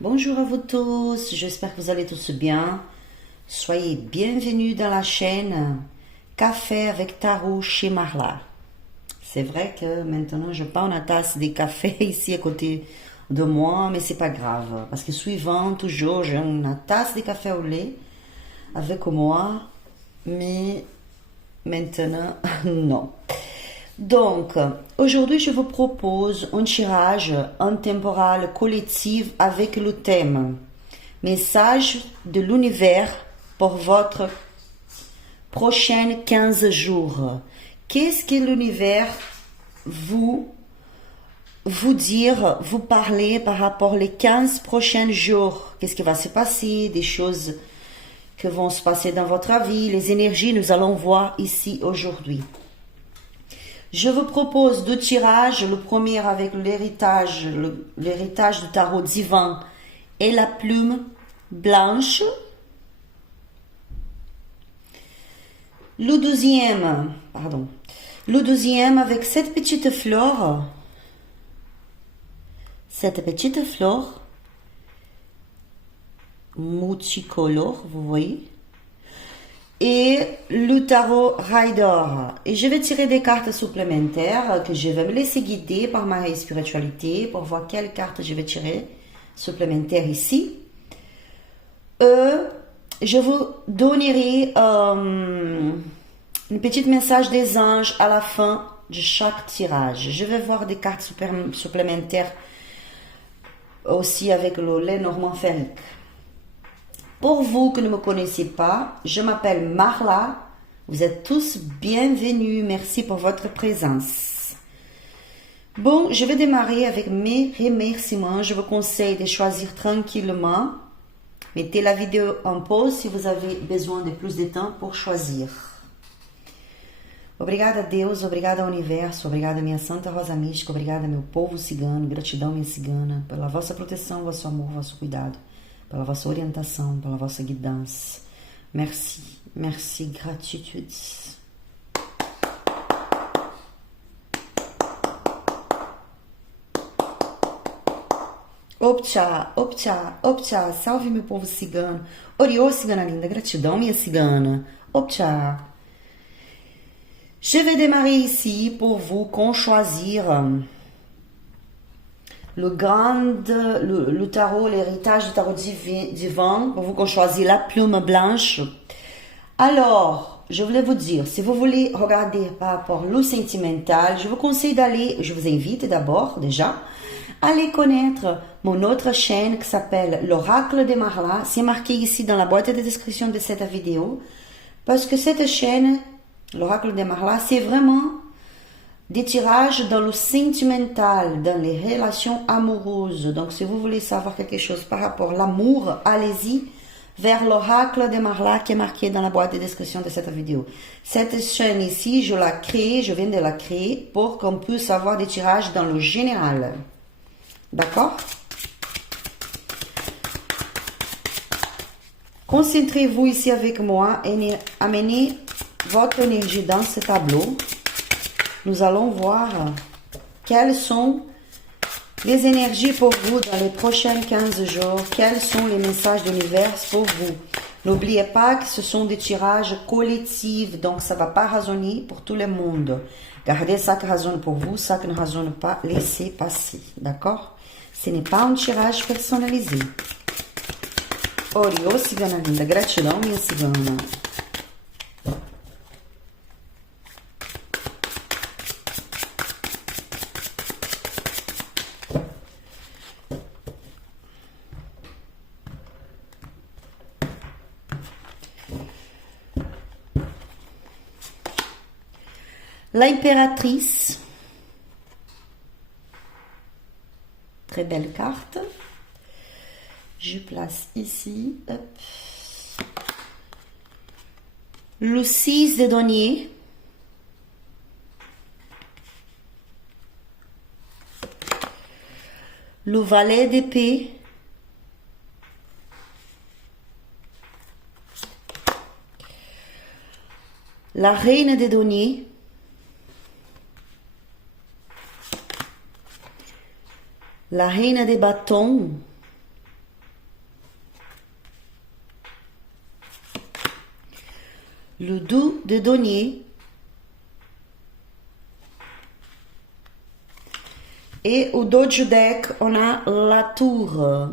Bonjour à vous tous, j'espère que vous allez tous bien. Soyez bienvenus dans la chaîne Café avec Tarot chez Marla. C'est vrai que maintenant je prends une tasse de café ici à côté de moi, mais c'est pas grave parce que suivant toujours j'ai une tasse de café au lait avec moi, mais maintenant non. Donc, aujourd'hui, je vous propose un tirage intemporel collectif avec le thème Message de l'univers pour votre prochaine 15 jours. Qu'est-ce que l'univers vous dire, vous parler par rapport aux 15 prochains jours? Qu'est-ce qui va se passer? Des choses qui vont se passer dans votre vie, les énergies, nous allons voir ici aujourd'hui. Je vous propose deux tirages, le premier avec l'héritage du tarot divin et la plume blanche. Le deuxième avec cette petite fleur multicolore, vous voyez, et le tarot Rider. Et je vais tirer des cartes supplémentaires que je vais me laisser guider par ma spiritualité pour voir quelles cartes je vais tirer supplémentaires ici. Je vous donnerai un petit message des anges à la fin de chaque tirage. Je vais voir des cartes supplémentaires aussi avec le lait normand ferrique. Pour vous qui ne me connaissez pas, je m'appelle Marla. Vous êtes tous bienvenus. Merci pour votre présence. Bon, je vais démarrer avec mes remerciements. Je vous conseille de choisir tranquillement. Mettez la vidéo en pause si vous avez besoin de plus de temps pour choisir. Obrigada a Deus, obrigada ao universo, obrigada minha Santa Rosa Mística, obrigada meu povo cigano, gratidão minha cigana, pela vossa proteção, vosso amor, vosso cuidado. Pela vossa orientação, pela vossa guidance. Merci, merci, gratitude. Optcha, optcha, optcha, salve meu povo cigano. Oriô, cigana linda, gratidão minha cigana. Optcha. Je vais démarrer ici pour vous qu'on choisir le tarot, l'héritage du tarot divin, pour vous qu'on choisit la plume blanche. Alors, je voulais vous dire, si vous voulez regarder par rapport au sentimental, je vous conseille d'aller, je vous invite d'abord déjà, à aller connaître mon autre chaîne qui s'appelle l'Oracle de Marla. C'est marqué ici dans la boîte de description de cette vidéo, parce que cette chaîne, l'Oracle de Marla, c'est vraiment des tirages dans le sentimental, dans les relations amoureuses. Donc, si vous voulez savoir quelque chose par rapport à l'amour, allez-y vers l'oracle de Marla qui est marqué dans la boîte de description de cette vidéo. Cette chaîne ici, je viens de la créer pour qu'on puisse avoir des tirages dans le général. D'accord? Concentrez-vous ici avec moi et amenez votre énergie dans ce tableau. Nous allons voir quelles sont les énergies pour vous dans les prochains 15 jours. Quels sont les messages de l'univers pour vous. N'oubliez pas que ce sont des tirages collectifs, donc ça ne va pas résonner pour tout le monde. Gardez ça qui résonne pour vous, ça qui ne résonne pas, laissez passer. D'accord? Ce n'est pas un tirage personnalisé. Oriô, cigana linda, gratidão, minha cigana. L'impératrice, très belle carte. Je place ici. Hop. Le 6 de denier. Le valet d'épée. La reine des deniers. La reina de bâton, le dos de denier. Et au dos du deck, on a la tour.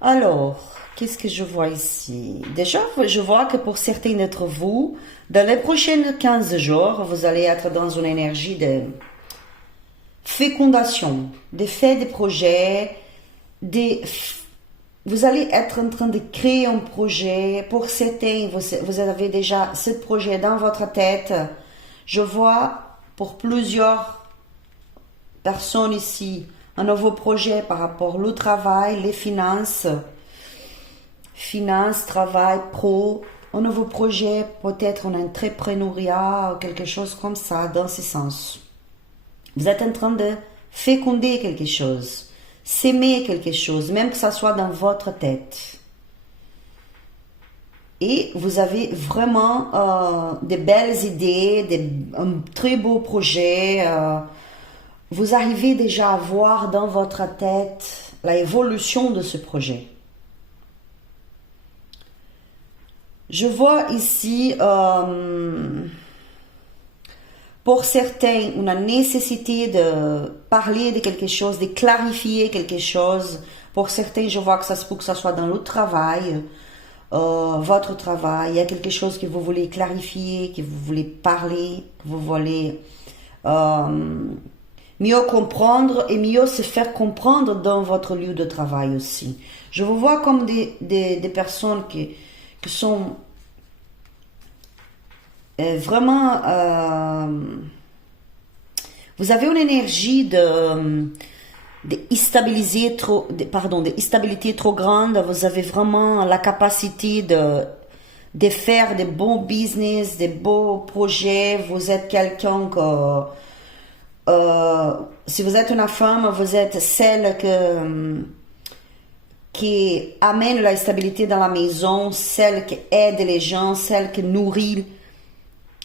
Alors, qu'est-ce que je vois ici? Déjà, je vois que pour certains d'entre vous, dans les prochains 15 jours, vous allez être dans une énergie de fécondation, de faire des projets, vous allez être en train de créer un projet. Pour certains, vous avez déjà ce projet dans votre tête. Je vois pour plusieurs personnes ici un nouveau projet par rapport au travail, les finances, travail, pro, un nouveau projet, peut-être un entrepreneuriat, quelque chose comme ça, dans ce sens. Vous êtes en train de féconder quelque chose, s'aimer quelque chose, même que ça soit dans votre tête. Et vous avez vraiment des belles idées, un très beau projet. Vous arrivez déjà à voir dans votre tête l'évolution de ce projet. Je vois ici, pour certains, une nécessité de parler de quelque chose, de clarifier quelque chose. Pour certains, je vois que ça se peut que ça soit dans le travail. Votre travail, il y a quelque chose que vous voulez clarifier, que vous voulez parler, que vous voulez mieux comprendre et mieux se faire comprendre dans votre lieu de travail aussi. Je vous vois comme des personnes qui sont vraiment... vous avez une énergie d'instabilité trop grande. Vous avez vraiment la capacité de faire des bons business, des beaux projets. Vous êtes quelqu'un que si vous êtes une femme, vous êtes celle qui amène la stabilité dans la maison, celle qui aide les gens, celle qui nourrit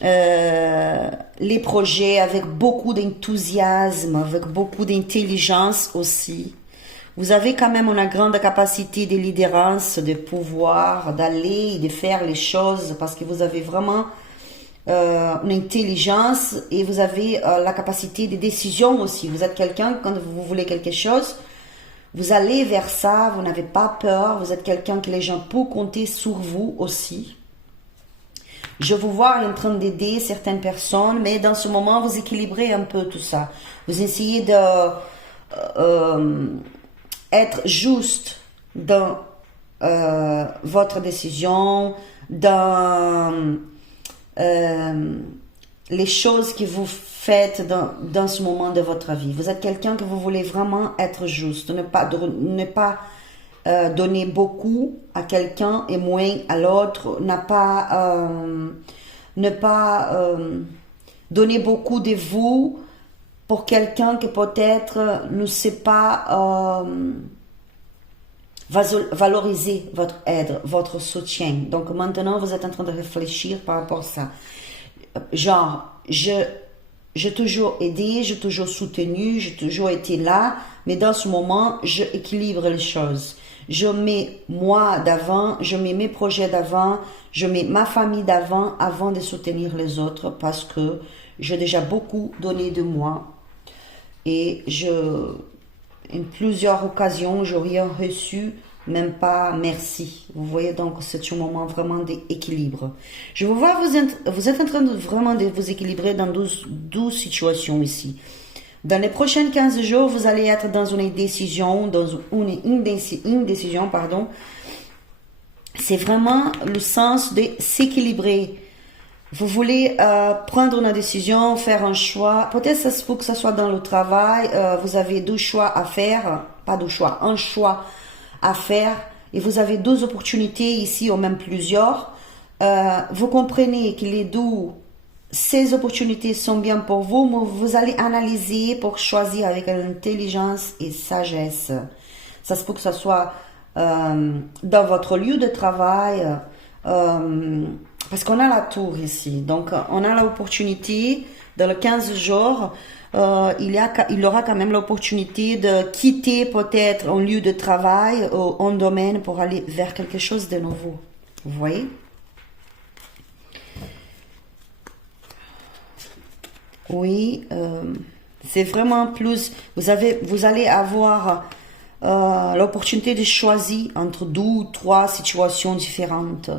les projets avec beaucoup d'enthousiasme, avec beaucoup d'intelligence aussi. Vous avez quand même une grande capacité de leaderance, de pouvoir, d'aller et de faire les choses parce que vous avez vraiment une intelligence et vous avez la capacité de décision aussi. Vous êtes quelqu'un, quand vous voulez quelque chose, vous allez vers ça, vous n'avez pas peur, vous êtes quelqu'un que les gens peuvent compter sur vous aussi. Je vous vois en train d'aider certaines personnes, mais dans ce moment, vous équilibrez un peu tout ça. Vous essayez de être juste dans votre décision, dans les choses que vous faites dans ce moment de votre vie. Vous êtes quelqu'un que vous voulez vraiment être juste, ne pas donner beaucoup à quelqu'un et moins à l'autre, ne pas donner beaucoup de vous pour quelqu'un qui peut-être ne sait pas valoriser votre aide, votre soutien. Donc maintenant, vous êtes en train de réfléchir par rapport à ça. Genre, j'ai toujours aidé, j'ai toujours soutenu, j'ai toujours été là, mais dans ce moment, je équilibre les choses. Je mets moi d'avant, je mets mes projets d'avant, je mets ma famille d'avant avant de soutenir les autres parce que j'ai déjà beaucoup donné de moi. Et en plusieurs occasions, je n'ai rien reçu, même pas merci. Vous voyez, donc c'est un moment vraiment d'équilibre. Je vous vois, vous êtes en train vraiment de vous équilibrer dans 12 situations ici. Dans les prochains 15 jours, vous allez être dans une indécision, pardon. C'est vraiment le sens de s'équilibrer. Vous voulez prendre une décision, faire un choix. Peut-être ça se peut que ce soit dans le travail. Vous avez deux choix à faire. Pas deux choix, un choix à faire. Et vous avez deux opportunités ici, ou même plusieurs. Vous comprenez que ces opportunités sont bien pour vous, mais vous allez analyser pour choisir avec intelligence et sagesse. Ça se peut que ce soit dans votre lieu de travail, parce qu'on a la tour ici. Donc, on a l'opportunité, dans les 15 jours, il aura quand même l'opportunité de quitter peut-être un lieu de travail ou un domaine pour aller vers quelque chose de nouveau. Vous voyez? Oui, c'est vraiment plus. Vous allez avoir l'opportunité de choisir entre 2 ou 3 situations différentes.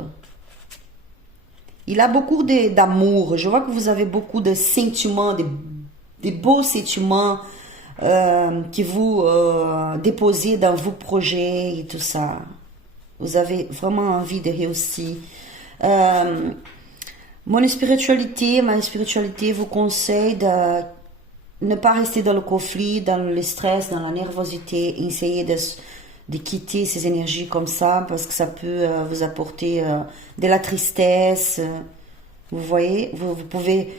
Il a beaucoup d'amour. Je vois que vous avez beaucoup de sentiments, des beaux sentiments que vous déposez dans vos projets et tout ça. Vous avez vraiment envie de réussir. Ma spiritualité vous conseille de ne pas rester dans le conflit, dans le stress, dans la nervosité, essayer de quitter ces énergies comme ça parce que ça peut vous apporter de la tristesse. Vous voyez, vous pouvez,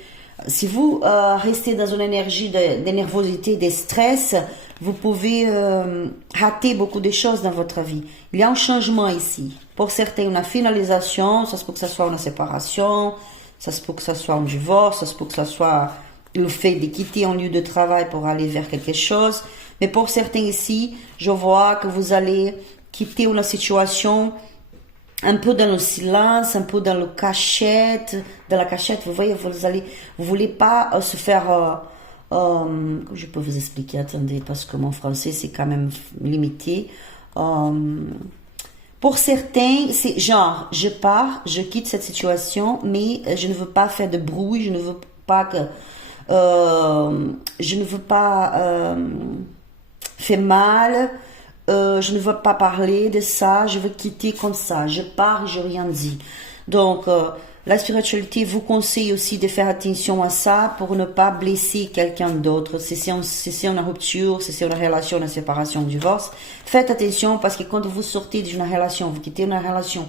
si vous restez dans une énergie de nervosité, de stress, vous pouvez rater beaucoup de choses dans votre vie. Il y a un changement ici. Pour certains, une finalisation, ça se peut que ce soit une séparation, ça se peut que ce soit un divorce, ça se peut que ce soit le fait de quitter un lieu de travail pour aller vers quelque chose. Mais pour certains ici, je vois que vous allez quitter une situation un peu dans le silence, un peu dans le cachette, dans la cachette. Vous voyez, vous voulez pas se faire. Je peux vous expliquer, attendez, parce que mon français c'est quand même limité. Pour certains, c'est genre, je pars, je quitte cette situation, mais je ne veux pas faire de bruit, je ne veux pas faire mal, je ne veux pas parler de ça, je veux quitter comme ça, je pars et je rien dis. Donc, la spiritualité vous conseille aussi de faire attention à ça pour ne pas blesser quelqu'un d'autre. Si c'est une rupture, si c'est une relation, une séparation, un divorce, faites attention parce que quand vous sortez d'une relation, vous quittez une relation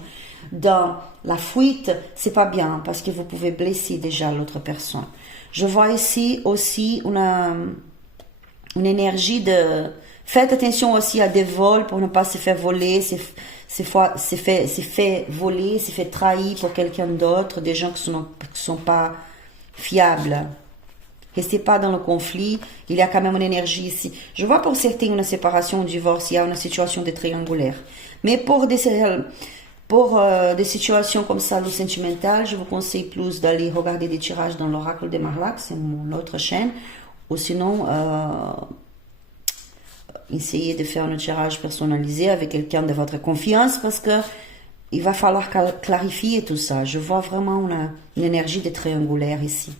dans la fuite, c'est pas bien parce que vous pouvez blesser déjà l'autre personne. Je vois ici aussi une énergie de... Faites attention aussi à des vols pour ne pas se faire voler, se fait voler, se fait trahir pour quelqu'un d'autre, des gens qui sont pas fiables. Restez pas dans le conflit, il y a quand même une énergie ici. Je vois pour certains une séparation, un divorce, il y a une situation de triangulaire. Mais pour des situations comme ça, le sentimental, je vous conseille plus d'aller regarder des tirages dans l'oracle de Marlac, c'est mon autre chaîne, ou sinon... essayez de faire un tirage personnalisé avec quelqu'un de votre confiance parce que il va falloir clarifier tout ça. Je vois vraiment une énergie de triangulaire ici.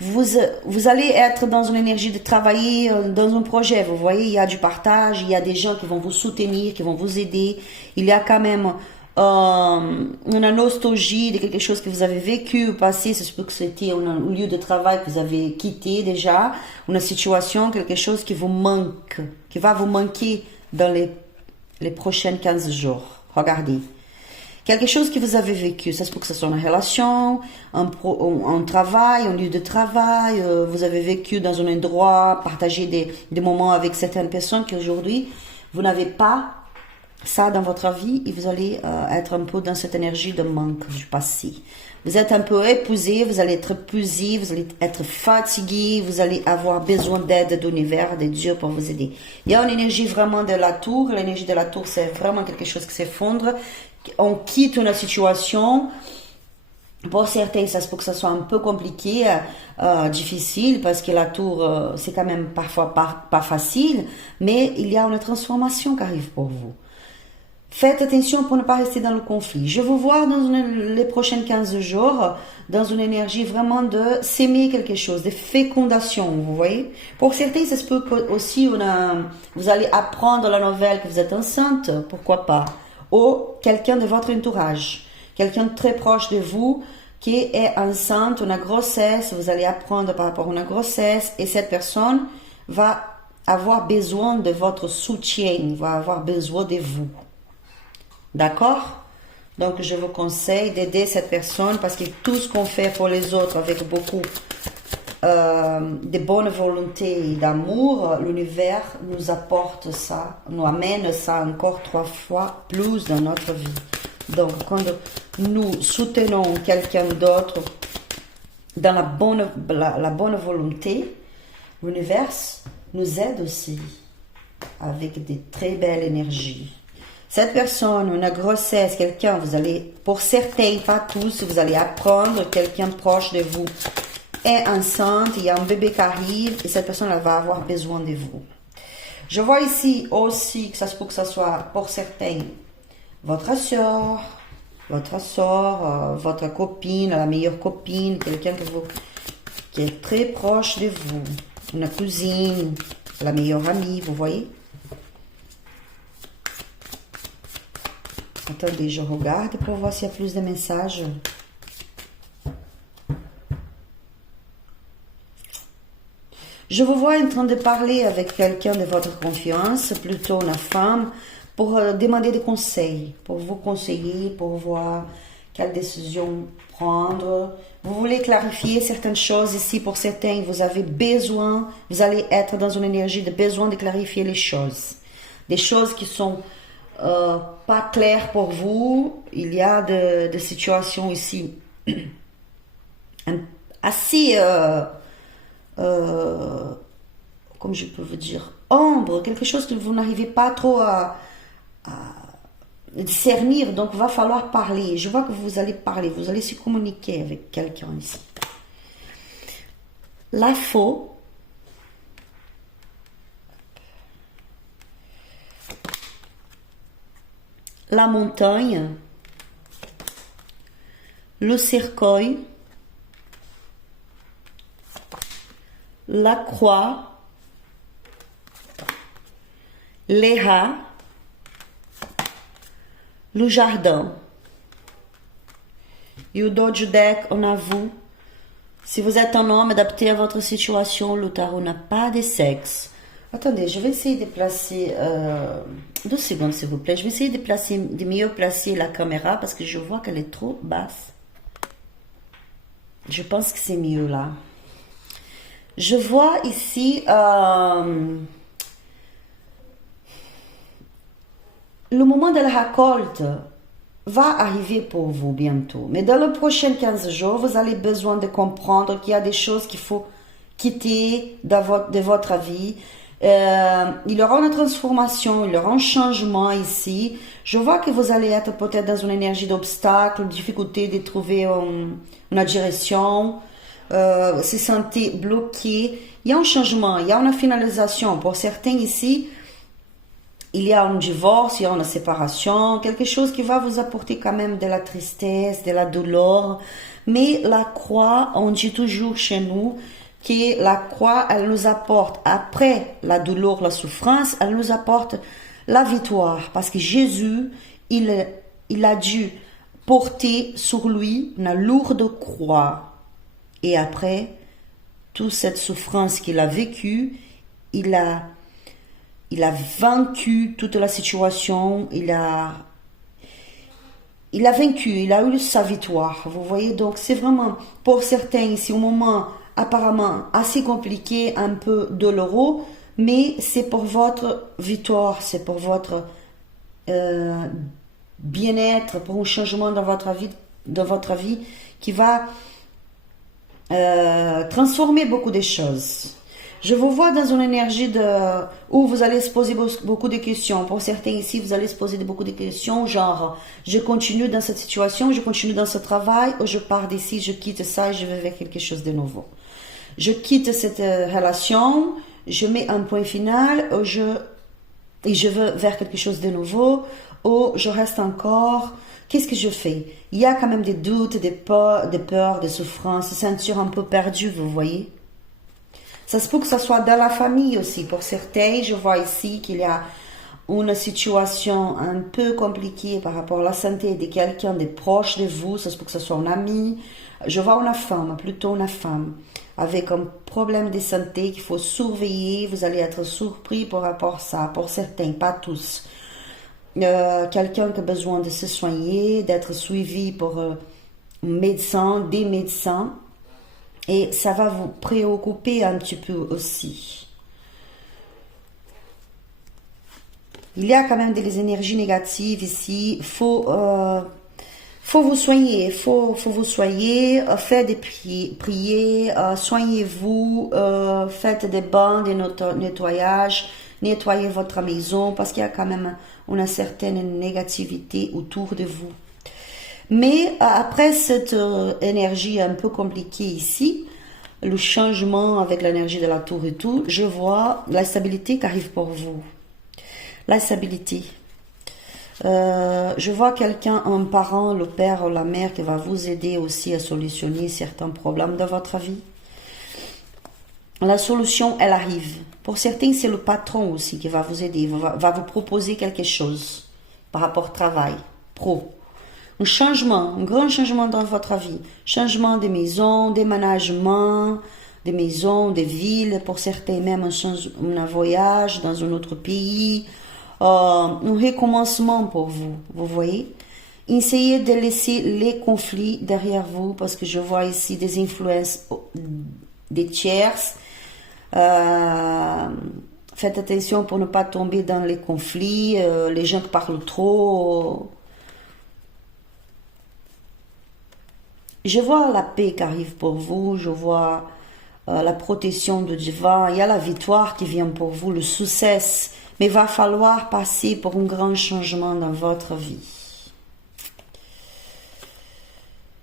Vous allez être dans une énergie de travailler dans un projet. Vous voyez, il y a du partage, il y a des gens qui vont vous soutenir, qui vont vous aider. Il y a quand même une nostalgie de quelque chose que vous avez vécu au passé, c'est peut que c'était un lieu de travail que vous avez quitté déjà, une situation, quelque chose qui vous manque, qui va vous manquer dans les prochains 15 jours. Regardez. Quelque chose que vous avez vécu, ça se peut que ce soit une relation, un travail, un lieu de travail, vous avez vécu dans un endroit, partagé des moments avec certaines personnes qu'aujourd'hui, vous n'avez pas ça dans votre vie et vous allez être un peu dans cette énergie de manque du passé. Vous êtes un peu épuisé, vous allez être épuisé, vous allez être fatigué, vous allez avoir besoin d'aide de l'univers, de Dieu pour vous aider. Il y a une énergie vraiment de la tour. L'énergie de la tour, c'est vraiment quelque chose qui s'effondre. On quitte une situation. Pour certains, ça se peut que ça soit un peu compliqué, difficile, parce que la tour, c'est quand même parfois pas facile, mais il y a une transformation qui arrive pour vous. Faites attention pour ne pas rester dans le conflit. Je vous vois dans les prochains 15 jours dans une énergie vraiment de s'aimer quelque chose, de fécondation, vous voyez. Pour certains, ça se peut aussi, vous allez apprendre la nouvelle que vous êtes enceinte, pourquoi pas. Ou quelqu'un de votre entourage, quelqu'un de très proche de vous qui est enceinte, une grossesse, vous allez apprendre par rapport à une grossesse et cette personne va avoir besoin de votre soutien, va avoir besoin de vous. D'accord? Donc, je vous conseille d'aider cette personne parce que tout ce qu'on fait pour les autres avec beaucoup de bonne volonté et d'amour, l'univers nous apporte ça, nous amène ça encore 3 fois plus dans notre vie. Donc, quand nous soutenons quelqu'un d'autre dans la bonne volonté, l'univers nous aide aussi avec des très belles énergies. Cette personne, une grossesse, quelqu'un, vous allez, pour certains, pas tous, vous allez apprendre, quelqu'un proche de vous est enceinte, il y a un bébé qui arrive et cette personne elle va avoir besoin de vous. Je vois ici aussi que ça se peut que ce soit pour certains votre soeur, votre copine, la meilleure copine, quelqu'un qui est très proche de vous, une cousine, la meilleure amie, vous voyez? Attendez, je regarde pour voir s'il y a plus de messages. Je vous vois en train de parler avec quelqu'un de votre confiance, plutôt une femme, pour demander des conseils, pour vous conseiller, pour voir quelle décision prendre. Vous voulez clarifier certaines choses ici. Pour certains, vous avez besoin, vous allez être dans une énergie de besoin de clarifier les choses. Des choses qui sont pas claires pour vous. Il y a des situations ici assez... comme je peux vous dire, ombre, quelque chose que vous n'arrivez pas trop à discernir, donc il va falloir parler. Je vois que vous allez parler, vous allez se communiquer avec quelqu'un ici. La faux, la montagne, le cercueil, la croix, les rats, le jardin. Et au dos du deck, on a vous. Si vous êtes un homme adapté à votre situation, le tarot n'a pas de sexe. Attendez, je vais essayer de placer... 2 secondes, s'il vous plaît. Je vais essayer de mieux placer la caméra parce que je vois qu'elle est trop basse. Je pense que c'est mieux là. Je vois ici le moment de la récolte va arriver pour vous bientôt. Mais dans les prochains 15 jours, vous allez besoin de comprendre qu'il y a des choses qu'il faut quitter de votre vie. Il y aura une transformation, il y aura un changement ici. Je vois que vous allez être peut-être dans une énergie d'obstacle, difficulté de trouver une direction. Se sentir bloqué. Il y a un changement, il y a une finalisation. Pour certains ici, il y a un divorce, il y a une séparation, quelque chose qui va vous apporter quand même de la tristesse, de la douleur. Mais la croix, on dit toujours chez nous que la croix, elle nous apporte, après la douleur, la souffrance, elle nous apporte la victoire. Parce que Jésus, il a dû porter sur lui une lourde croix. Et après, toute cette souffrance qu'il a vécue, il a vaincu toute la situation, il a vaincu, il a eu sa victoire. Vous voyez, donc c'est vraiment, pour certains ici, un moment apparemment assez compliqué, un peu douloureux, mais c'est pour votre victoire, c'est pour votre bien-être, pour un changement dans votre vie qui va transformer beaucoup de choses. Je vous vois dans une énergie où vous allez se poser beaucoup de questions. Pour certains ici, vous allez se poser beaucoup de questions, genre, je continue dans cette situation, je continue dans ce travail, ou je pars d'ici, je quitte ça et je vais vers quelque chose de nouveau. Je quitte cette relation, je mets un point final, et je veux vers quelque chose de nouveau, ou je reste encore. Qu'est-ce que je fais? Il y a quand même des doutes, des peurs, des souffrances, se sentir un peu perdu, vous voyez? Ça se peut que ce soit dans la famille aussi. Pour certains, je vois ici qu'il y a une situation un peu compliquée par rapport à la santé de quelqu'un de proche de vous. Ça se peut que ce soit un ami. Je vois une femme, plutôt une femme, avec un problème de santé qu'il faut surveiller. Vous allez être surpris par rapport à ça. Pour certains, pas tous. Quelqu'un qui a besoin de se soigner, d'être suivi par un médecin, des médecins. Et ça va vous préoccuper un petit peu aussi. Il y a quand même des énergies négatives ici. Faut faut vous soigner, faut vous soigner, faites des prières, soignez-vous, faites des bains de nettoyage, nettoyez votre maison parce qu'il y a quand même une certaine négativité autour de vous. Mais après cette énergie un peu compliquée ici, le changement avec l'énergie de la tour et tout, je vois la stabilité qui arrive pour vous. La stabilité. Je vois quelqu'un, un parent, le père ou la mère qui va vous aider aussi à solutionner certains problèmes de votre vie. La solution, elle arrive. Pour certains, c'est le patron aussi qui va vous aider, va vous proposer quelque chose par rapport au travail, pro. Un changement, un grand changement dans votre vie. Changement de maison, déménagement, des maisons, des villes, pour certains même un voyage dans un autre pays. Un recommencement pour vous, vous voyez. Essayez de laisser les conflits derrière vous parce que je vois ici des influences des tierces. Faites attention pour ne pas tomber dans les conflits, les gens qui parlent trop. Je vois la paix qui arrive pour vous, je vois la protection de divin, il y a la victoire qui vient pour vous, le succès. Mais il va falloir passer pour un grand changement dans votre vie.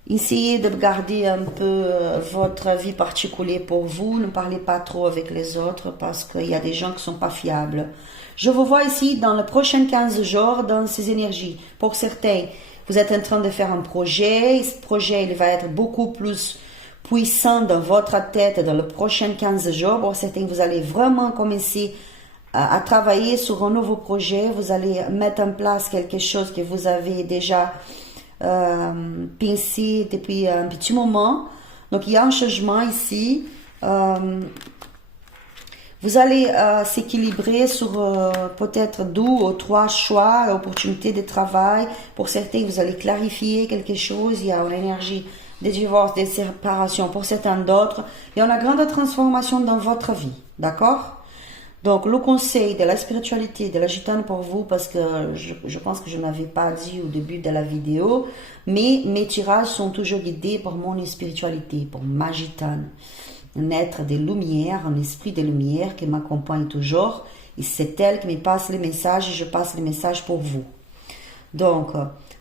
Essayez de garder un peu votre vie particulière pour vous. Ne parlez pas trop avec les autres parce qu'il y a des gens qui ne sont pas fiables. Je vous vois ici dans les prochains 15 jours dans ces énergies. Pour certains, vous êtes en train de faire un projet. Ce projet il va être beaucoup plus puissant dans votre tête dans les prochains 15 jours. Pour certains, vous allez vraiment commencer à travailler sur un nouveau projet, vous allez mettre en place quelque chose que vous avez déjà pensé depuis un petit moment. Donc, il y a un changement ici. Vous allez s'équilibrer sur peut-être 2 ou 3 choix, opportunités de travail. Pour certains, vous allez clarifier quelque chose. Il y a une énergie de divorce, de séparation. Pour certains d'autres, il y a une grande transformation dans votre vie. D'accord? Donc, le conseil de la spiritualité, de la gitane pour vous, parce que je pense que je n'avais pas dit au début de la vidéo, mais mes tirages sont toujours guidés par mon spiritualité, pour ma gitane. Un être de lumière, un esprit de lumière qui m'accompagne toujours. Et c'est elle qui me passe les messages et je passe les messages pour vous. Donc,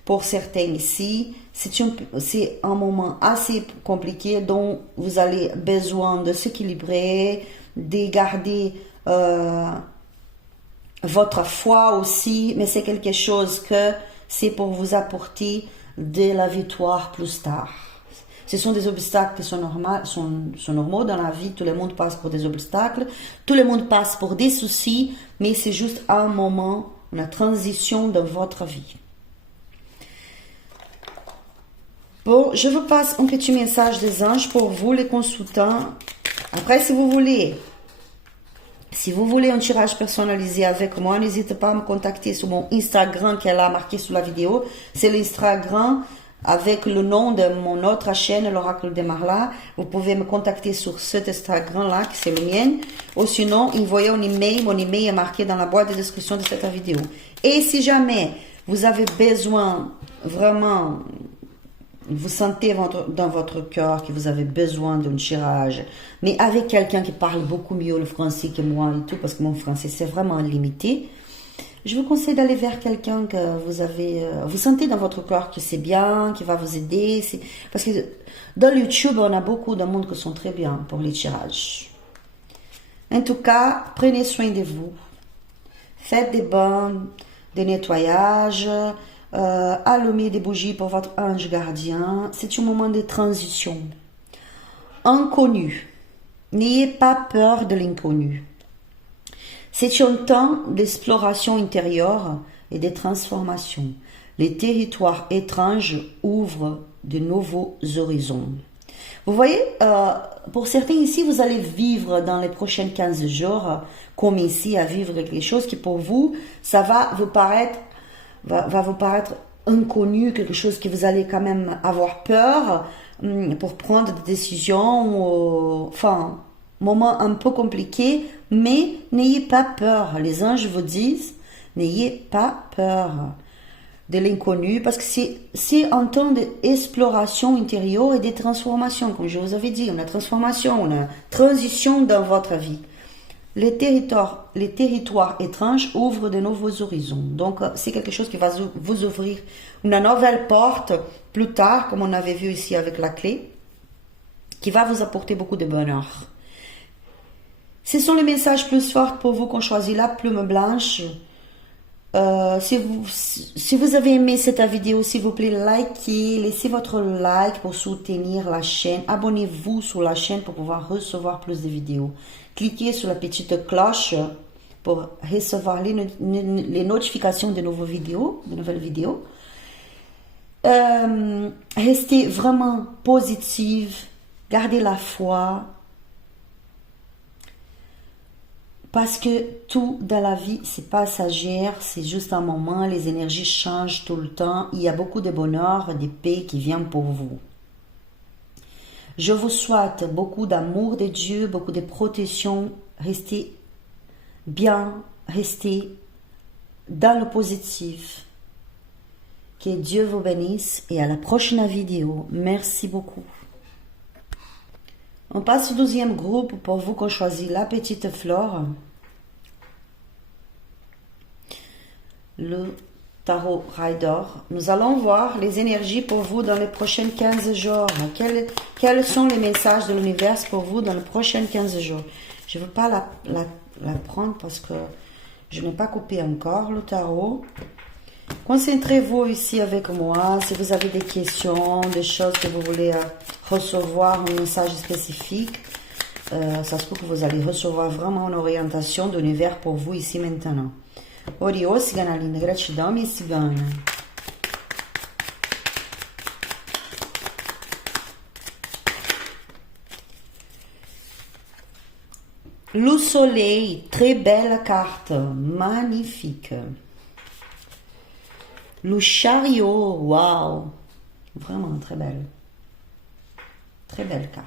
pour certains ici, c'est un moment assez compliqué dont vous avez besoin de s'équilibrer, de garder votre foi aussi, mais c'est quelque chose que c'est pour vous apporter de la victoire plus tard. Ce sont des obstacles qui sont normaux dans la vie, tout le monde passe pour des obstacles, tout le monde passe pour des soucis, mais c'est juste un moment, une transition dans votre vie. Bon, je vous passe un petit message des anges pour vous, les consultants. Après, si vous voulez un tirage personnalisé avec moi, n'hésitez pas à me contacter sur mon Instagram qui est là marqué sous la vidéo. C'est l'Instagram avec le nom de mon autre chaîne, l'Oracle de Marla. Vous pouvez me contacter sur cet Instagram-là, qui c'est le mien. Ou sinon, envoyez un email. Mon email est marqué dans la boîte de description de cette vidéo. Et si jamais vous avez besoin, vraiment, vous sentez dans votre cœur que vous avez besoin d'un tirage, mais avec quelqu'un qui parle beaucoup mieux le français que moi et tout, parce que mon français c'est vraiment limité, je vous conseille d'aller vers quelqu'un que vous sentez dans votre cœur que c'est bien, qui va vous aider. Parce que dans YouTube, on a beaucoup de monde qui sont très bien pour les tirages. En tout cas, prenez soin de vous. Faites des bains, des nettoyages, allumez des bougies pour votre ange gardien. C'est un moment de transition. Inconnu. N'ayez pas peur de l'inconnu. C'est un temps d'exploration intérieure et de transformation. Les territoires étranges ouvrent de nouveaux horizons. Vous voyez, pour certains ici, vous allez vivre dans les prochains 15 jours, comme ici, à vivre quelque chose qui pour vous, ça va vous paraître inconnu, quelque chose que vous allez quand même avoir peur pour prendre des décisions, enfin, moment un peu compliqué, mais n'ayez pas peur. Les anges vous disent, n'ayez pas peur. de l'inconnu, parce que c'est un temps d'exploration intérieure et de transformation, comme je vous avais dit, une transformation, une transition dans votre vie. Les territoires étranges ouvrent de nouveaux horizons. Donc, c'est quelque chose qui va vous ouvrir une nouvelle porte plus tard, comme on avait vu ici avec la clé, qui va vous apporter beaucoup de bonheur. Ce sont les messages plus forts pour vous qu'on choisit la plume blanche. Si vous avez aimé cette vidéo, s'il vous plaît, likez, laissez votre like pour soutenir la chaîne. Abonnez-vous sur la chaîne pour pouvoir recevoir plus de vidéos. Cliquez sur la petite cloche pour recevoir les notifications de nouvelles vidéos. Restez vraiment positive, gardez la foi. Parce que tout dans la vie, c'est passager, c'est juste un moment, les énergies changent tout le temps. Il y a beaucoup de bonheur, de paix qui viennent pour vous. Je vous souhaite beaucoup d'amour de Dieu, beaucoup de protection. Restez bien, restez dans le positif. Que Dieu vous bénisse et à la prochaine vidéo. Merci beaucoup. On passe au deuxième groupe pour vous qu'on choisit la petite fleur. Le tarot Rider. Nous allons voir les énergies pour vous dans les prochains 15 jours. Quels sont les messages de l'univers pour vous dans les prochains 15 jours? Je ne veux pas la prendre parce que je n'ai pas coupé encore le tarot. Concentrez-vous ici avec moi. Si vous avez des questions, des choses que vous voulez recevoir, un message spécifique, ça se peut que vous allez recevoir vraiment une orientation de l'univers pour vous ici maintenant. Oriô, cigana linda, gratidão, minha cigana. Le Soleil, très belle carte, magnifique. Le Chariot, waouh, vraiment très belle. Très belle carte.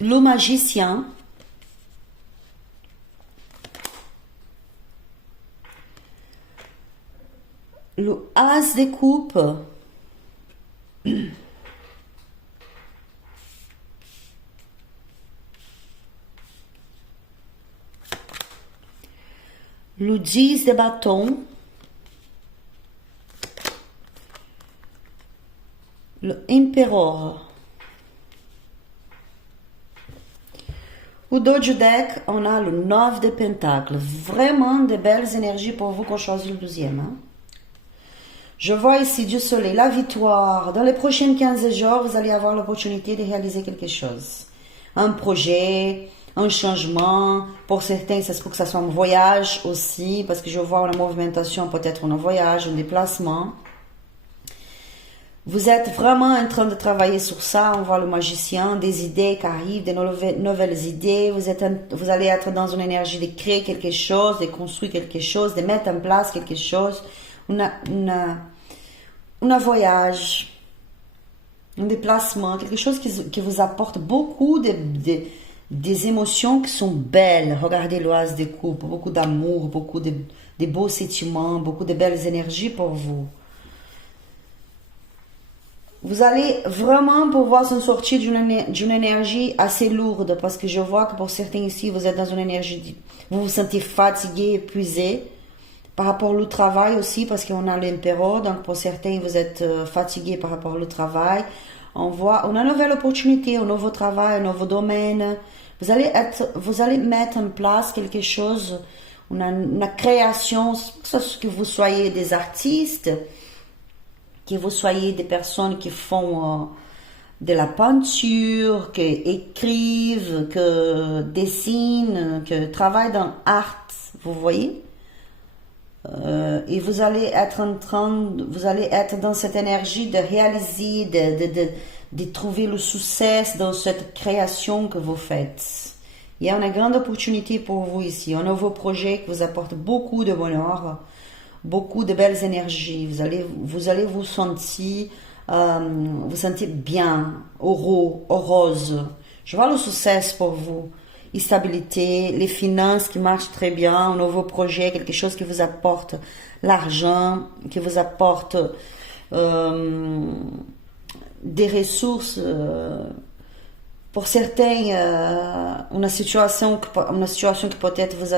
Le Magicien. Le As de coupe. Le 10 de bâton. Le Empereur. Au dos du deck, on a le 9 de Pentacles. Vraiment de belles énergies pour vous qu'on choisit le deuxième. Hein? Je vois ici du soleil, la victoire. Dans les prochains 15 jours, vous allez avoir l'opportunité de réaliser quelque chose. Un projet, un changement. Pour certains, ça se peut que ça soit un voyage aussi, parce que je vois une movimentation, peut-être un voyage, un déplacement. Vous êtes vraiment en train de travailler sur ça. On voit le magicien, des idées qui arrivent, des nouvelles idées. Vous allez être dans une énergie de créer quelque chose, de construire quelque chose, de mettre en place quelque chose. Un voyage, un déplacement, quelque chose qui vous apporte beaucoup des émotions qui sont belles. Regardez l'oise de coupe, beaucoup d'amour, beaucoup de beaux sentiments, beaucoup de belles énergies pour vous. Vous allez vraiment pouvoir s'en sortir d'une énergie assez lourde, parce que je vois que pour certains ici, vous êtes dans une énergie, vous vous sentez fatigué, épuisé, par rapport au travail aussi, parce qu'on a l'empereur, donc pour certains, vous êtes fatigué par rapport au travail. On voit une nouvelle opportunité, un nouveau travail, un nouveau domaine. Vous allez mettre en place quelque chose, une création, que vous soyez des artistes, que vous soyez des personnes qui font de la peinture, qui écrivent, qui dessinent, qui travaillent dans l'art, vous voyez? Et vous allez être dans cette énergie de réaliser, de trouver le succès dans cette création que vous faites. Il y a une grande opportunité pour vous ici, un nouveau projet qui vous apporte beaucoup de bonheur, beaucoup de belles énergies. Vous allez vous sentir bien, heureux, heureuse. Je vois le succès pour vous. Stabilité, les finances qui marchent très bien, un nouveau projet, quelque chose qui vous apporte l'argent, qui vous apporte des ressources. Pour certains, une situation que peut-être vous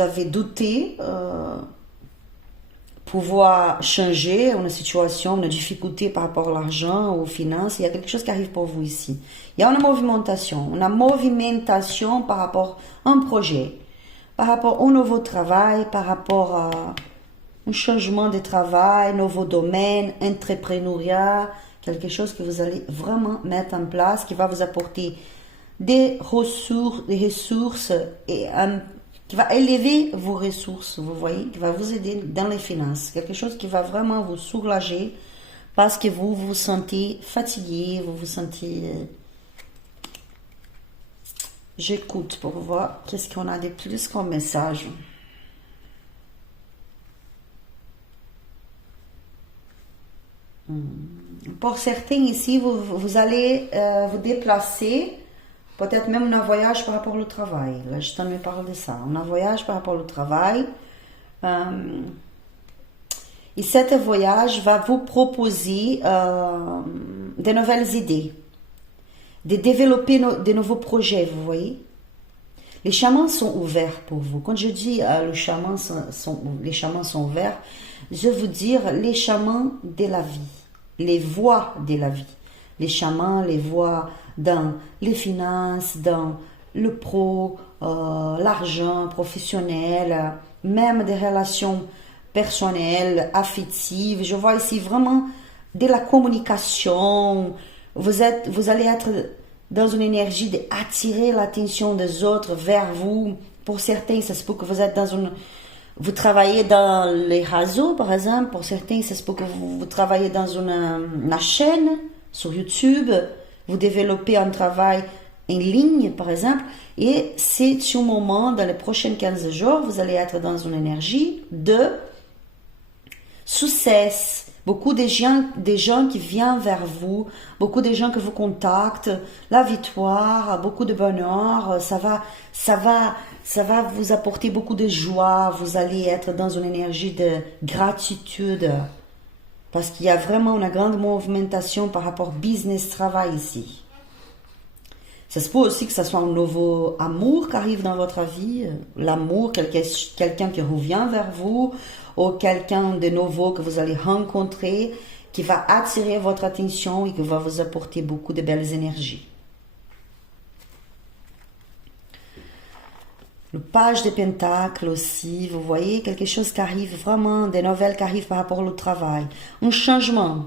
avez douté, pouvoir changer une situation, une difficulté par rapport à l'argent, aux finances. Il y a quelque chose qui arrive pour vous ici. Il y a une movimentation par rapport à un projet, par rapport au nouveau travail, par rapport à un changement de travail, nouveau domaine, entrepreneuriat, quelque chose que vous allez vraiment mettre en place, qui va vous apporter des ressources et qui va élever vos ressources, vous voyez, qui va vous aider dans les finances. Quelque chose qui va vraiment vous soulager parce que vous vous sentez fatigué, vous vous sentez... J'écoute pour voir qu'est-ce qu'on a de plus comme message. Pour certains ici, vous allez vous déplacer, peut-être même un voyage par rapport au travail. Là, je me parle de ça. Un voyage par rapport au travail. Et cet voyage va vous proposer de nouvelles idées, de développer de nouveaux projets, vous voyez. Les chemins sont ouverts pour vous. Quand je dis les chemins sont ouverts, je veux dire les chemins de la vie, les voies de la vie. Les chemins, les voies dans les finances, dans le l'argent professionnel, même des relations personnelles, affectives. Je vois ici vraiment de la communication. Vous allez être dans une énergie d'attirer l'attention des autres vers vous. Pour certains, ça se peut que vous travaillez dans les réseaux, par exemple. Pour certains, ça se peut que vous travaillez dans une chaîne sur YouTube. Vous développez un travail en ligne, par exemple. Et c'est un moment, dans les prochains 15 jours, vous allez être dans une énergie de succès. Beaucoup de gens qui viennent vers vous, beaucoup de gens que vous contactent, la victoire, beaucoup de bonheur, ça va vous apporter beaucoup de joie, vous allez être dans une énergie de gratitude, parce qu'il y a vraiment une grande movimentation par rapport au business, travail ici. Ça se peut aussi que ce soit un nouveau amour qui arrive dans votre vie, l'amour, quelqu'un qui revient vers vous, ou quelqu'un de nouveau que vous allez rencontrer, qui va attirer votre attention et qui va vous apporter beaucoup de belles énergies. Le page des pentacles aussi, vous voyez, quelque chose qui arrive vraiment, des nouvelles qui arrivent par rapport au travail. Un changement.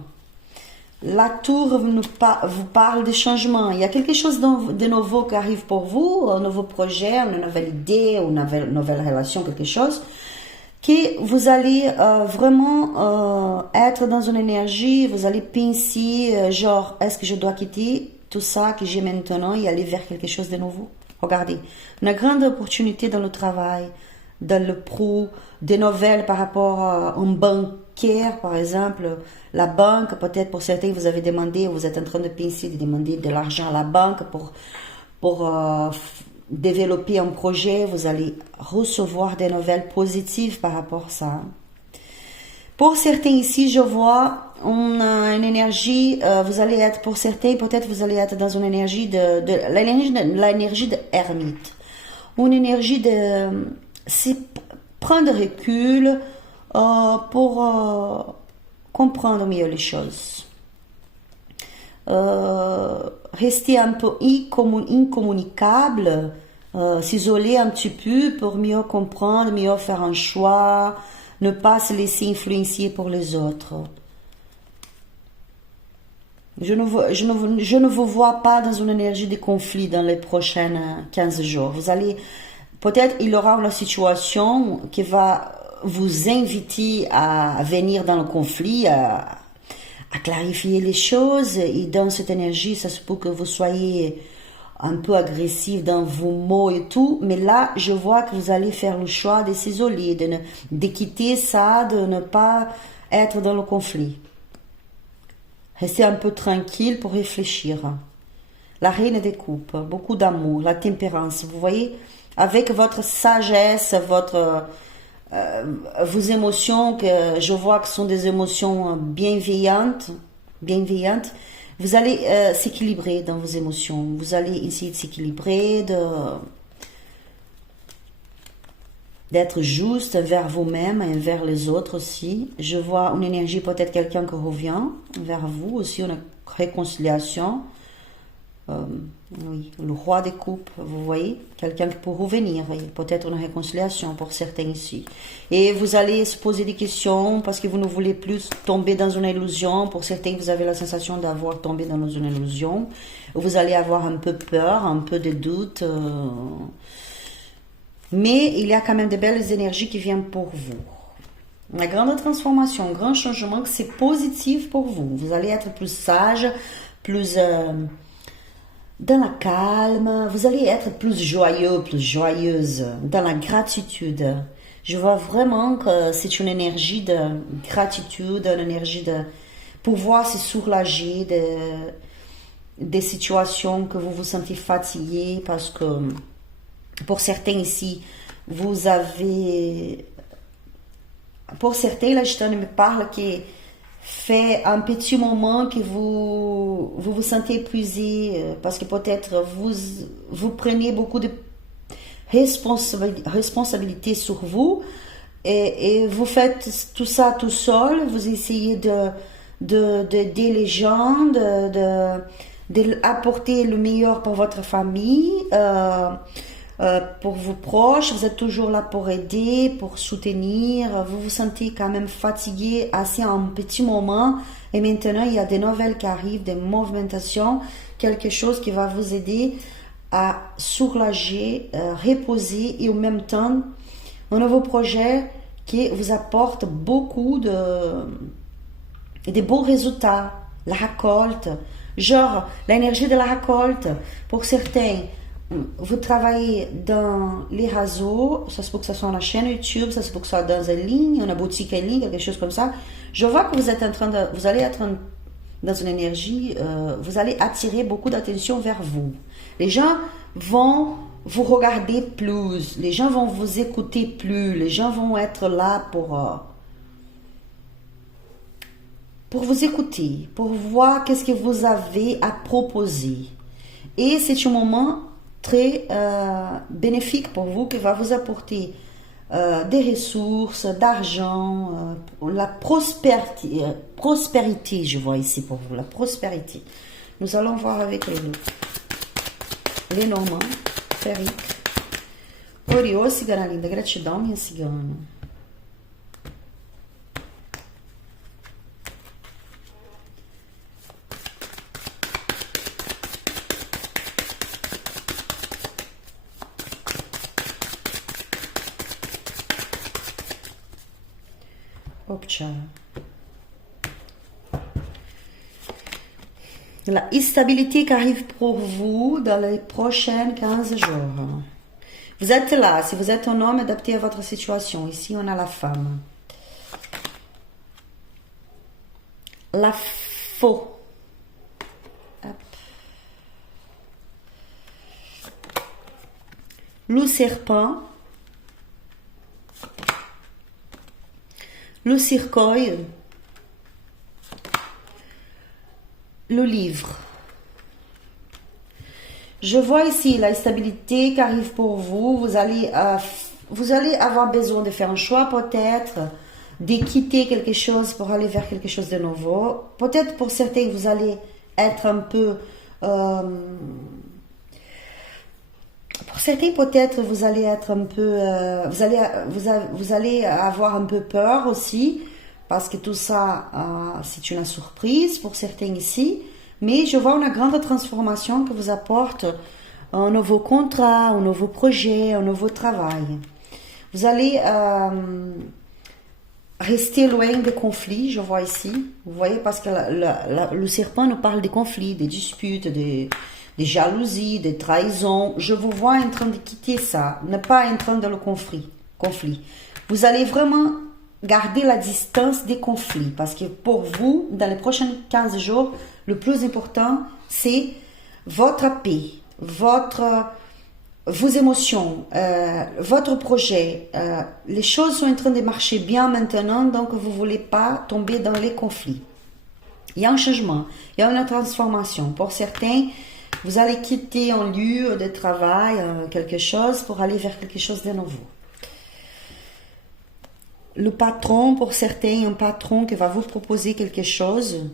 La tour vous parle de changement. Il y a quelque chose de nouveau qui arrive pour vous, un nouveau projet, une nouvelle idée, une nouvelle relation, quelque chose, que vous allez vraiment être dans une énergie, vous allez penser, genre, est-ce que je dois quitter tout ça que j'ai maintenant et aller vers quelque chose de nouveau? Regardez, une grande opportunité dans le travail, dans le pro, des nouvelles par rapport à un banquier, par exemple. La banque, peut-être pour certains, vous avez demandé, vous êtes en train de penser de demander de l'argent à la banque pour développer un projet. Vous allez recevoir des nouvelles positives par rapport à ça. Pour certains ici, je vois une énergie, vous allez être, pour certains, peut-être vous allez être dans une énergie l'énergie de ermite. Une énergie de prendre recul pour comprendre mieux les choses. Rester un peu incommunicable, s'isoler un petit peu pour mieux comprendre, mieux faire un choix, ne pas se laisser influencer pour les autres. Je ne vous vois pas dans une énergie de conflit dans les prochains 15 jours. Vous allez, peut-être il y aura une situation qui va vous inviter à venir dans le conflit, à clarifier les choses. Et dans cette énergie, ça se peut que vous soyez un peu agressif dans vos mots et tout, mais là, je vois que vous allez faire le choix de s'isoler, de quitter ça, de ne pas être dans le conflit. Restez un peu tranquille pour réfléchir. La reine des coupes, beaucoup d'amour, la tempérance, vous voyez, avec votre sagesse, vos émotions, que je vois que sont des émotions bienveillantes, vous allez s'équilibrer dans vos émotions. Vous allez essayer de s'équilibrer, d'être juste envers vous-même et envers les autres aussi. Je vois une énergie, peut-être quelqu'un qui revient vers vous, aussi une réconciliation. Oui, le roi des coupes, vous voyez, quelqu'un qui peut revenir, peut-être une réconciliation pour certains ici. Et vous allez se poser des questions parce que vous ne voulez plus tomber dans une illusion. Pour certains, vous avez la sensation d'avoir tombé dans une illusion. Vous allez avoir un peu peur, un peu de doute. Mais il y a quand même de belles énergies qui viennent pour vous. Une grande transformation, un grand changement, c'est positif pour vous. Vous allez être plus sage, plus dans la calme. Vous allez être plus joyeux, plus joyeuse, dans la gratitude. Je vois vraiment que c'est une énergie de gratitude, une énergie de pouvoir se soulager des situations que vous vous sentez fatigué parce que pour certains ici, vous avez... Pour certains, la Gitane me parle que fait un petit moment que vous sentez épuisé parce que peut-être vous prenez beaucoup de responsabilités sur vous et vous faites tout ça tout seul. Vous essayez d'aider les gens, d'apporter le meilleur pour votre famille. Pour vos proches, vous êtes toujours là pour aider, pour soutenir, vous vous sentez quand même fatigué assez un petit moment et maintenant il y a des nouvelles qui arrivent, des movimentations, quelque chose qui va vous aider à soulager, reposer et en même temps un nouveau projet qui vous apporte beaucoup de bons résultats, la récolte, genre l'énergie de la récolte pour certains. Vous travaillez dans les réseaux, ça se peut que ce soit sur la chaîne YouTube, ça se peut que ce soit dans une ligne, une boutique en ligne, quelque chose comme ça. Je vois que vous allez être dans une énergie, vous allez attirer beaucoup d'attention vers vous. Les gens vont vous regarder plus, les gens vont vous écouter plus, les gens vont être là pour vous écouter, pour voir qu'est-ce que vous avez à proposer. Et c'est un moment très bénéfique pour vous qui va vous apporter des ressources, d'argent, la prospérité, je vois ici pour vous, la prospérité. Nous allons voir avec les Normands, Féric. Oriô, cigana linda, gratidão, minha cigana. La stabilité qui arrive pour vous dans les prochains 15 jours. Vous êtes là, si vous êtes un homme adapté à votre situation. Ici, on a la femme. La faux. Le serpent. Le cercueil, le livre. Je vois ici la stabilité qui arrive pour vous. Vous allez avoir besoin de faire un choix peut-être, de quitter quelque chose pour aller vers quelque chose de nouveau. Peut-être pour certains, vous allez être un peu... pour certains, peut-être, vous allez être un peu... vous allez avoir un peu peur aussi, parce que tout ça, c'est une surprise pour certains ici. Mais je vois une grande transformation que vous apporte un nouveau contrat, un nouveau projet, un nouveau travail. Vous allez rester loin des conflits, je vois ici. Vous voyez, parce que le serpent nous parle des conflits, des disputes, des jalousies, des trahisons. Je vous vois en train de quitter ça, ne pas entrer dans le conflit. Vous allez vraiment garder la distance des conflits parce que pour vous, dans les prochains 15 jours, le plus important, c'est votre paix, vos émotions, votre projet. Les choses sont en train de marcher bien maintenant, donc vous ne voulez pas tomber dans les conflits. Il y a un changement, il y a une transformation. Pour certains, vous allez quitter un lieu de travail, quelque chose, pour aller vers quelque chose de nouveau. Le patron, pour certains, un patron qui va vous proposer quelque chose,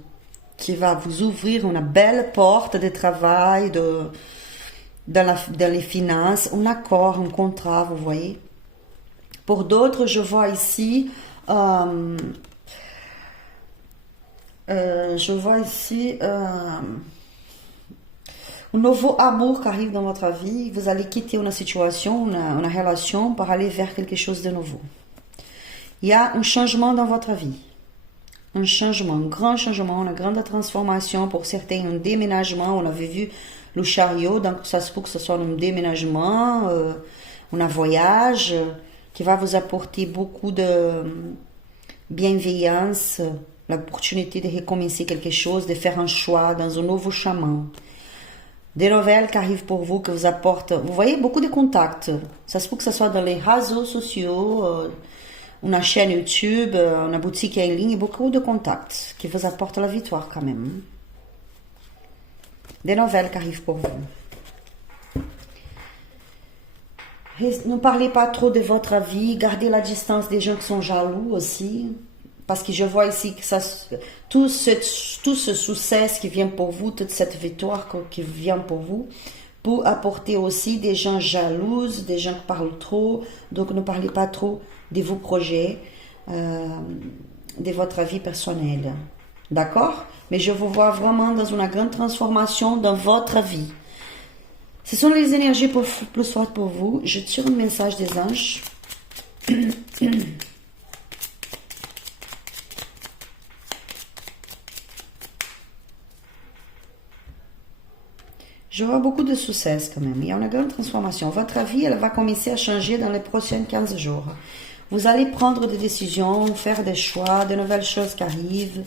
qui va vous ouvrir une belle porte de travail, dans les finances, un accord, un contrat, vous voyez. Pour d'autres, je vois ici, un nouveau amour qui arrive dans votre vie. Vous allez quitter une situation, une relation pour aller vers quelque chose de nouveau. Il y a un changement dans votre vie. Un changement, un grand changement, une grande transformation. Pour certains, un déménagement. On avait vu le chariot, donc ça se peut que ce soit un déménagement, un voyage qui va vous apporter beaucoup de bienveillance, l'opportunité de recommencer quelque chose, de faire un choix dans un nouveau chemin. Des nouvelles qui arrivent pour vous, qui vous apportent, vous voyez, beaucoup de contacts. Ça se peut que ce soit dans les réseaux sociaux, une chaîne YouTube, une boutique en ligne, beaucoup de contacts qui vous apportent la victoire quand même. Des nouvelles qui arrivent pour vous. Ne parlez pas trop de votre vie, gardez la distance des gens qui sont jaloux aussi, parce que je vois ici que tout ce succès qui vient pour vous, toute cette victoire qui vient pour vous, pour apporter aussi des gens jaloux, des gens qui parlent trop, donc ne parlez pas trop de vos projets, de votre vie personnelle. D'accord? Mais je vous vois vraiment dans une grande transformation dans votre vie. Ce sont les énergies plus fortes pour vous. Je tire un message des anges. Je vois beaucoup de succès quand même. Il y a une grande transformation. Votre vie, elle va commencer à changer dans les prochains 15 jours. Vous allez prendre des décisions, faire des choix, de nouvelles choses qui arrivent.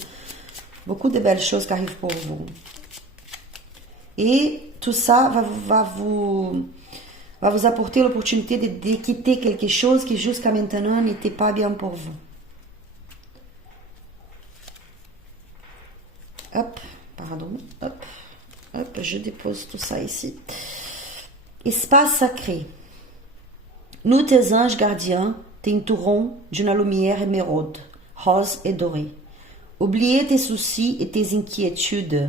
Beaucoup de belles choses qui arrivent pour vous. Et tout ça va vous apporter l'opportunité de quitter quelque chose qui jusqu'à maintenant n'était pas bien pour vous. Hop, pardon, hop, je dépose tout ça ici. Espace sacré. Nous, tes anges gardiens, t'entourons d'une lumière émeraude, rose et dorée. Oubliez tes soucis et tes inquiétudes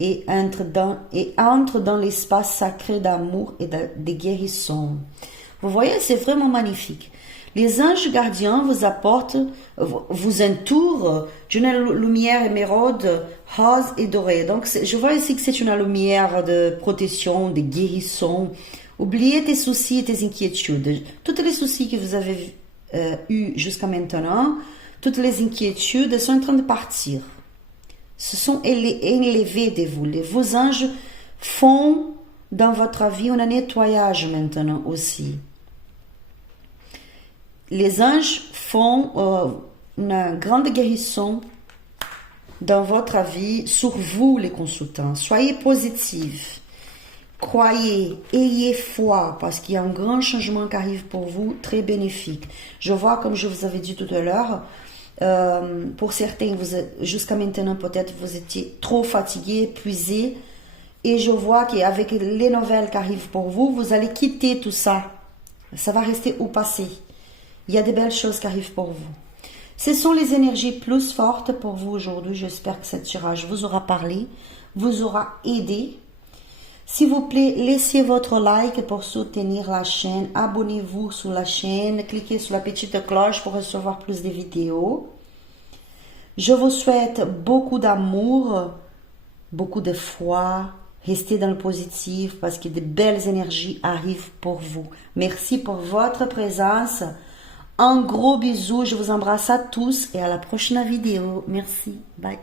et entre dans l'espace sacré d'amour et de guérison. Vous voyez, c'est vraiment magnifique. Les anges gardiens vous entourent d'une lumière émeraude, rose et dorée. Donc, je vois ici que c'est une lumière de protection, de guérison. Oubliez tes soucis et tes inquiétudes. Tous les soucis que vous avez eus jusqu'à maintenant, toutes les inquiétudes sont en train de partir. Se sont élevés de vous. Vos anges font dans votre vie un nettoyage maintenant aussi. Les anges font une grande guérison dans votre vie sur vous, les consultants. Soyez positifs. Croyez, ayez foi, parce qu'il y a un grand changement qui arrive pour vous, très bénéfique. Je vois, comme je vous avais dit tout à l'heure, pour certains, jusqu'à maintenant, peut-être vous étiez trop fatigués, épuisés, et je vois qu'avec les nouvelles qui arrivent pour vous, vous allez quitter tout ça. Ça va rester au passé. Il y a de belles choses qui arrivent pour vous. Ce sont les énergies plus fortes pour vous aujourd'hui. J'espère que ce tirage vous aura parlé, vous aura aidé. S'il vous plaît, laissez votre like pour soutenir la chaîne. Abonnez-vous sur la chaîne. Cliquez sur la petite cloche pour recevoir plus de vidéos. Je vous souhaite beaucoup d'amour, beaucoup de foi. Restez dans le positif parce que de belles énergies arrivent pour vous. Merci pour votre présence. Un gros bisou. Je vous embrasse à tous et à la prochaine vidéo. Merci. Bye.